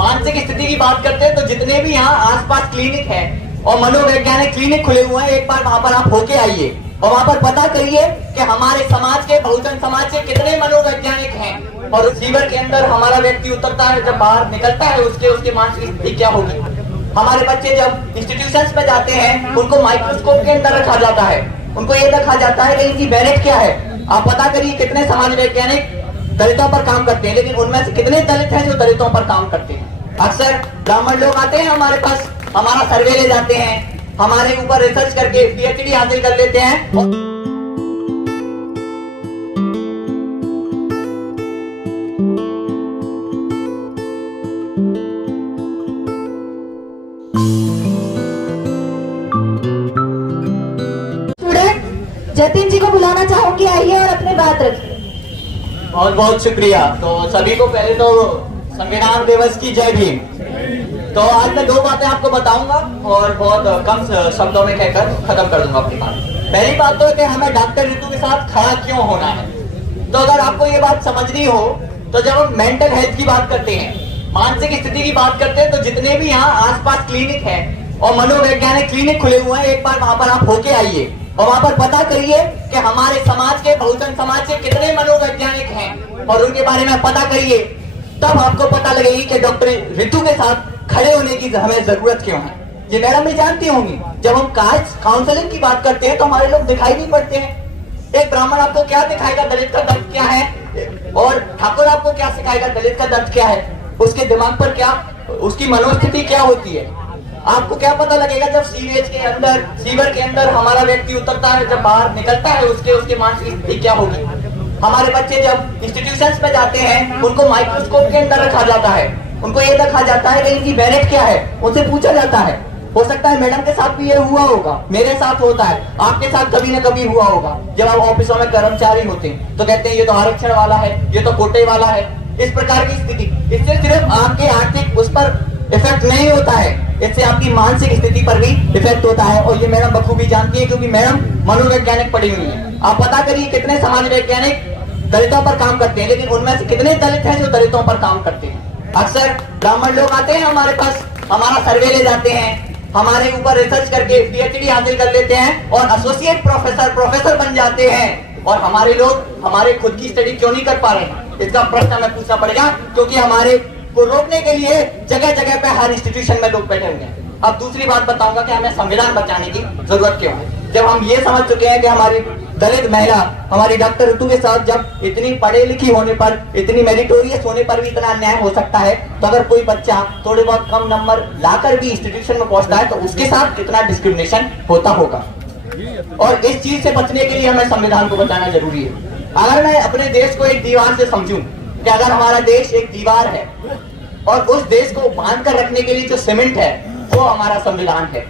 मानसिक स्थिति की बात करते हैं तो जितने भी यहाँ आसपास क्लिनिक है और मनोवैज्ञानिक क्लिनिक खुले हुए हैं, एक बार वहां पर आप होके आइए और वहां पर पता करिए कि हमारे समाज के, बहुजन समाज के कितने मनोवैज्ञानिक हैं और रिसीवर के अंदर हमारा व्यक्ति उतरता है, जब बाहर निकलता है उसके मानसिक स्थिति क्या होगी। हमारे बच्चे जब इंस्टीट्यूशंस में जाते हैं उनको माइक्रोस्कोप के अंदर रखा जाता है, उनको ये देखा जाता है कि इनकी मेरिट क्या है। आप पता करिए कितने समाज वैज्ञानिक दलितों पर काम करते हैं, लेकिन उनमें से कितने दलित हैं जो दलितों पर काम करते हैं। अक्सर ब्राह्मण लोग आते हैं हमारे पास, हमारा सर्वे ले जाते हैं, हमारे ऊपर रिसर्च करके पीएचडी हासिल कर लेते हैं। जतिन जी को बुलाना चाहूंगी, आइए और अपनी बात रखिए। बहुत बहुत शुक्रिया। तो सभी को पहले तो संविधान दिवस की जय भीम। तो आज मैं 2 बातें आपको बताऊंगा और बहुत कम शब्दों में कहकर खत्म कर दूंगा अपनी बात। पहली बात तो है कि हमें डॉक्टर रितु के साथ खड़ा क्यों होना है। तो अगर आपको ये बात समझनी हो तो जब हम मेंटल हेल्थ की बात करते हैं, मानसिक स्थिति की बात करते हैं, तो जितने भी यहाँ आसपास क्लिनिक है और मनोवैज्ञानिक क्लिनिक खुले हुए हैं, एक बार वहां पर आप होके आइए और वहां पर पता करिए कि हमारे समाज के, बहुजन समाज के कितने मनोवैज्ञानिक हैं और उनके बारे में पता करिए। तब आपको पता लगेगी कि डॉक्टर रितु के साथ खड़े होने की हमें जरूरत क्यों है। ये मैडम भी जानती होंगी, जब हम काउंसलिंग की बात करते हैं तो हमारे लोग दिखाई नहीं पड़ते हैं। एक ब्राह्मण आपको क्या दिखाएगा, दलित का दर्द क्या है, और ठाकुर आपको क्या सिखाएगा, दलित का दर्द क्या है, उसके दिमाग पर क्या, उसकी मनोस्थिति क्या होती है। आपको क्या पता लगेगा जब सीवर के अंदर हमारा व्यक्ति उतरता है, जब बाहर निकलता है उसके मानसिक स्थिति क्या होगी। हमारे बच्चे जब इंस्टीट्यूशंस में जाते हैं उनको माइक्रोस्कोप के अंदर रखा जाता है, उनको ये देखा जाता है कि इनकी मेरिट क्या है, उनसे पूछा जाता है। हो सकता है मैडम के साथ भी ये हुआ होगा, मेरे साथ होता है, आपके साथ कभी न कभी हुआ होगा। जब आप ऑफिसों में कर्मचारी होते हैं तो कहते हैं ये तो आरक्षण वाला है, ये तो कोटे वाला है, इस प्रकार की स्थिति। इससे सिर्फ आपके आर्थिक उस पर इफेक्ट नहीं होता है, इससे आपकी मानसिक स्थिति पर भी इफेक्ट होता है। और ये मैडम बखूबी जानती है क्योंकि मैडम मनोवैज्ञानिक पढ़ी हुई है। आप पता करिए कितने समाज वैज्ञानिक दलितों पर काम करते हैं, लेकिन उनमें से कितने दलित हैं जो दलितों पर काम करते हैं। अक्सर ब्राह्मण लोग आते हैं हमारे पास, हमारा सर्वे ले जाते हैं, हमारे ऊपर रिसर्च करके पीएचडी हासिल कर लेते हैं और एसोसिएट प्रोफेसर बन जाते हैं। और हमारे लोग हमारे खुद की स्टडी क्यों नहीं कर पा रहे हैं, इसका प्रश्न हमें पूछना पड़ेगा, क्योंकि हमारे को रोकने के लिए जगह जगह पे हर इंस्टीट्यूशन में लोग बैठे हुए हैं। अब दूसरी बात बताऊंगा कि हमें संविधान बचाने की जरूरत क्यों है। जब हम ये समझ चुके हैं कि हमारी दलित महिला, हमारी डॉक्टर रितु के साथ जब इतनी पढ़े लिखी होने पर, इतनी मेरिटोरियस होने पर भी इतना अन्याय हो सकता है, तो अगर कोई बच्चा थोड़े बहुत कम नंबर लाकर भी इंस्टीट्यूशन में पहुंचता है तो उसके साथ कितना डिस्क्रिमिनेशन होता होगा। और इस चीज से बचने के लिए हमें संविधान को बचाना जरूरी है। अगर मैं अपने देश को एक दीवार से समझूं कि अगर हमारा देश एक दीवार है और उस देश को बांध कर रखने के लिए जो सीमेंट है वो हमारा संविधान है,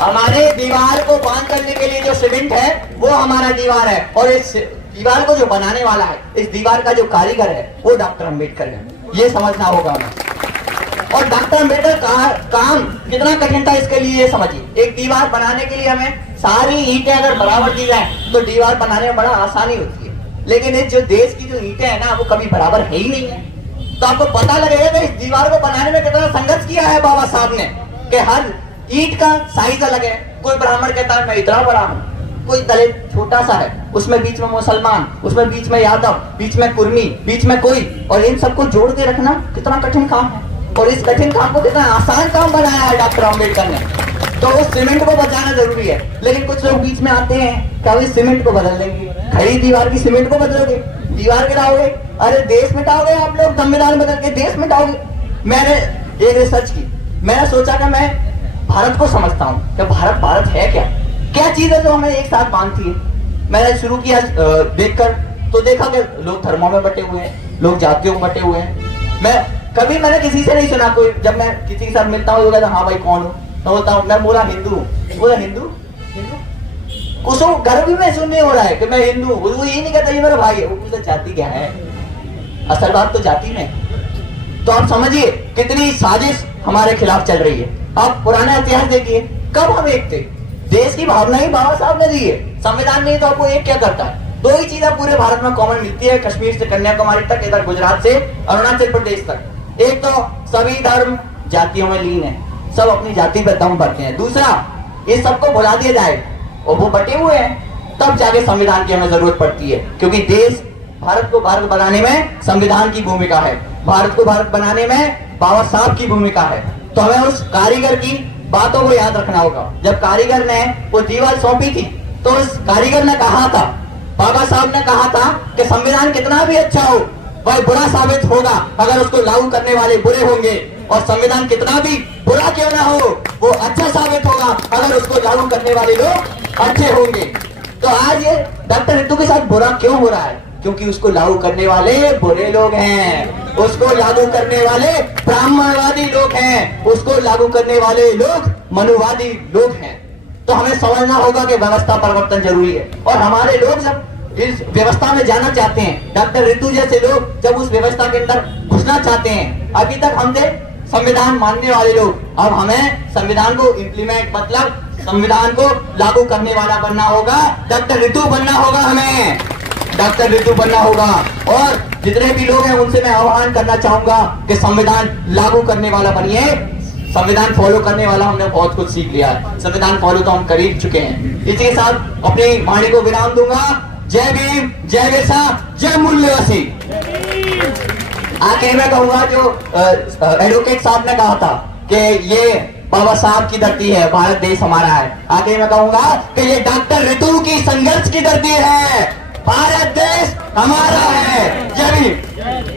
हमारे दीवार को बांध करने के लिए जो सीमेंट है वो हमारा दीवार है, और इस दीवार को जो बनाने वाला है, इस दीवार का जो कारीगर है वो डॉक्टर अम्बेडकर है। ये समझना होगा हमें। और डॉक्टर अम्बेडकर का काम कितना कठिन था इसके लिए ये समझिए। एक दीवार बनाने के लिए हमें सारी ईंटें अगर बराबर दी जाए तो दीवार बनाने में बड़ा आसानी होती है, लेकिन इस जो देश की जो ईंटें है ना वो कभी बराबर है ही नहीं है। तो आपको पता लगेगा कि इस दीवार को बनाने में कितना संघर्ष किया है बाबा साहब ने, कि हर ईंट का साइज अलग है। कोई ब्राह्मण कहता है मैं इतना बड़ा हूँ, कोई दलित छोटा सा है, उसमें बीच में मुसलमान, उसमें बीच में यादव, बीच में कुर्मी, बीच में कोई, और इन सबको जोड़ के रखना कितना कठिन काम है। और इस कठिन काम को कितना आसान काम बनाया है डॉक्टर अम्बेडकर ने। तो उस सीमेंट को बचाना जरूरी है, लेकिन कुछ लोग बीच में आते हैं क्या इस सीमेंट को बदल लेंगे, खड़ी दीवार की सीमेंट को बदलोगे, दीवार गिराओगे, अरे देश मिटाओगे आप लोग, संविधान बदल के देश मिटाओगे। मैंने एक रिसर्च की, मैंने सोचा कि मैं भारत को समझता हूँ कि भारत है क्या चीज है जो हमें एक साथ बांधती है। मैंने शुरू किया देखकर, तो देखा कि लोग धर्मों में बटे हुए हैं, लोग जातियों में बटे हुए हैं। मैंने किसी से नहीं सुना, कोई जब मैं किसी के साथ मिलता हूँ तो कहता हाँ भाई कौन हो, तो बोलता हूँ मैं बोला हिंदू हूँ, बोला हिंदू उसको गर्व भी महसूस नहीं हो रहा है कि मैं हिंदू हूँ। वो ये नहीं कहता ये मेरा भाई है, वो पूछता जाति क्या है, असल बात तो जाति में। तो आप समझिए कितनी साजिश हमारे खिलाफ चल रही है। आप पुराना इतिहास देखिए, कब हम एक थे, देश की भावना ही बाबा साहब ने दी है, संविधान नहीं तो आपको एक क्या करता है। दो ही चीजें पूरे भारत में कॉमन मिलती है, कश्मीर से कन्याकुमारी तक, इधर गुजरात से अरुणाचल प्रदेश तक, एक तो सभी धर्म जातियों में लीन है, सब अपनी जाति पर दम भरते हैं। दूसरा, इस सबको भुला दिया जाए और वो बटे हुए हैं, तब जाके संविधान की हमें जरूरत पड़ती है। क्योंकि देश, भारत को भारत बनाने में संविधान की भूमिका है, भारत को भारत बनाने में बाबा साहब की भूमिका है। तो हमें उस कारीगर की बातों को याद रखना होगा। जब कारीगर ने वो दीवार सौंपी थी तो उस कारीगर ने कहा था, बाबा साहब ने कहा था कि संविधान कितना भी अच्छा हो वह बुरा साबित होगा अगर उसको लागू करने वाले बुरे होंगे, और संविधान कितना भी बुरा क्यों ना हो वो अच्छा साबित होगा अगर उसको लागू करने वाले लोग अच्छे होंगे। तो आज ये डॉक्टर रितु के साथ बुरा क्यों हो रहा है? क्योंकि उसको लागू करने वाले बुरे लोग हैं, उसको लागू करने वाले ब्राह्मणवादी लोग हैं, उसको लागू करने वाले लोग मनुवादी लोग हैं। तो हमें समझना होगा कि व्यवस्था परिवर्तन जरूरी है, और हमारे लोग जब इस व्यवस्था में जाना चाहते हैं, डॉक्टर रितु जैसे लोग जब उस व्यवस्था के अंदर घुसना चाहते हैं, अभी तक हम थे संविधान मानने वाले लोग, अब हमें संविधान को इम्प्लीमेंट मतलब संविधान को लागू करने वाला बनना होगा, डॉक्टर रितु बनना होगा, हमें डॉक्टर रितु बनना होगा। और जितने भी लोग हैं उनसे मैं आह्वान करना चाहूंगा कि संविधान लागू करने वाला बनिए। संविधान फॉलो करने वाला हमने बहुत कुछ सीख लिया है, संविधान फॉलो तो हम कर ही चुके हैं। इसी के साथ अपनी वाणी को विराम दूंगा। जय भीम, जय बिरसा, जय मूल्यवासी। आखिर में कहूंगा जो एडवोकेट साहब ने कहा था कि ये बाबा साहब की धरती है, भारत देश हमारा है। आखिर में कहूंगा कि ये डॉक्टर रितु की संघर्ष की धरती है, भारत देश हमारा है। जय भीम।